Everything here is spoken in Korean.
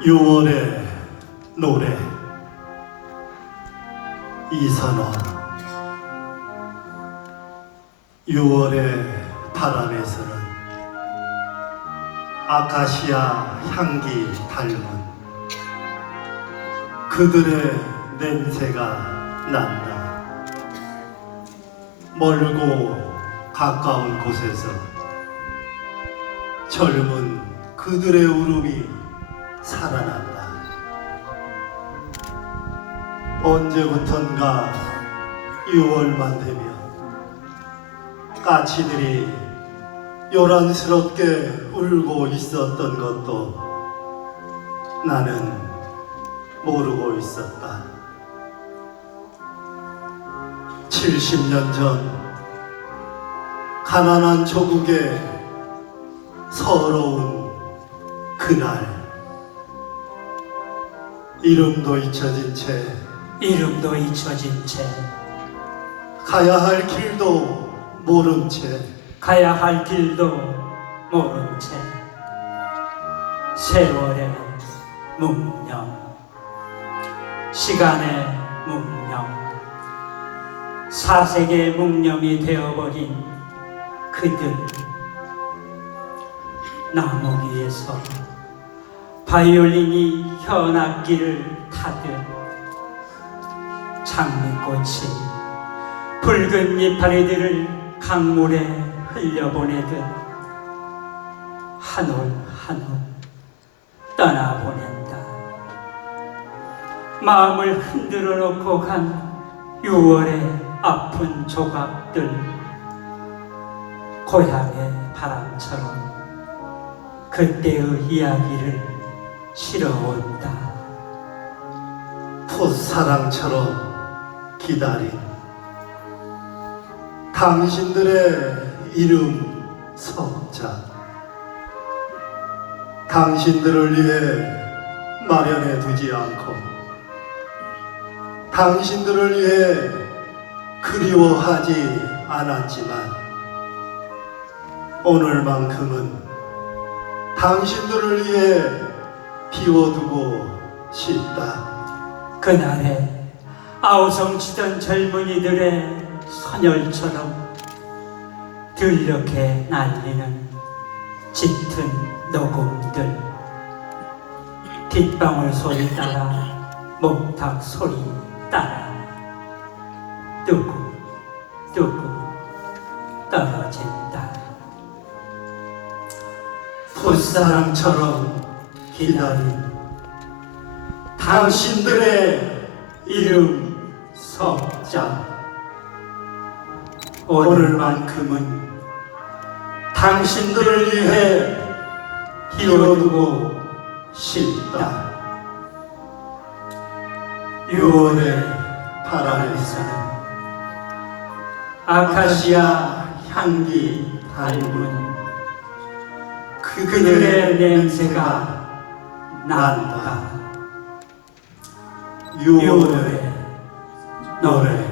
6월의 노래 이선원 6월의 바람에서는 아카시아 향기 닮은 그들의 냄새가 난다. 멀고 가까운 곳에서 젊은 그들의 울음이 살아난다. 언제부턴가 6월만 되면 까치들이 요란스럽게 울고 있었던 것도 나는 모르고 있었다. 70년 전 가난한 조국에 서러운 그날 이름도 잊혀진 채 이름도 잊혀진 채 가야 할 길도 모른 채 가야 할 길도 모른 채 세월의 묵념 시간의 묵념 사색의 묵념이 되어버린 그들 나무 위에서 바이올린이 현악기를 타듯 장미꽃이 붉은 이파리들을 강물에 흘려보내듯 한 올 한 올 떠나보낸다. 마음을 흔들어 놓고 간 6월의 아픈 조각들 고향의 바람처럼 그때의 이야기를 실어온다. 풋사랑처럼 기다린 당신들의 이름 석자 당신들을 위해 마련해 두지 않고 당신들을 위해 그리워하지 않았지만 오늘만큼은 당신들을 위해 비워두고 싶다. 그날에 아우성치던 젊은이들의 선열처럼 들녘에 날리는 짙은 녹음들 빗방울 소리 따라 목탁 소리 따라 뚜구 뚜구 떨어진다 풋사랑처럼 기다린 당신들의 이름 석자. 오늘만큼은 당신들을 위해 비워두고 싶다. 6월의 바람에서는 아카시아 향기 닮은 그들의 냄새가 난다. 6월의 노래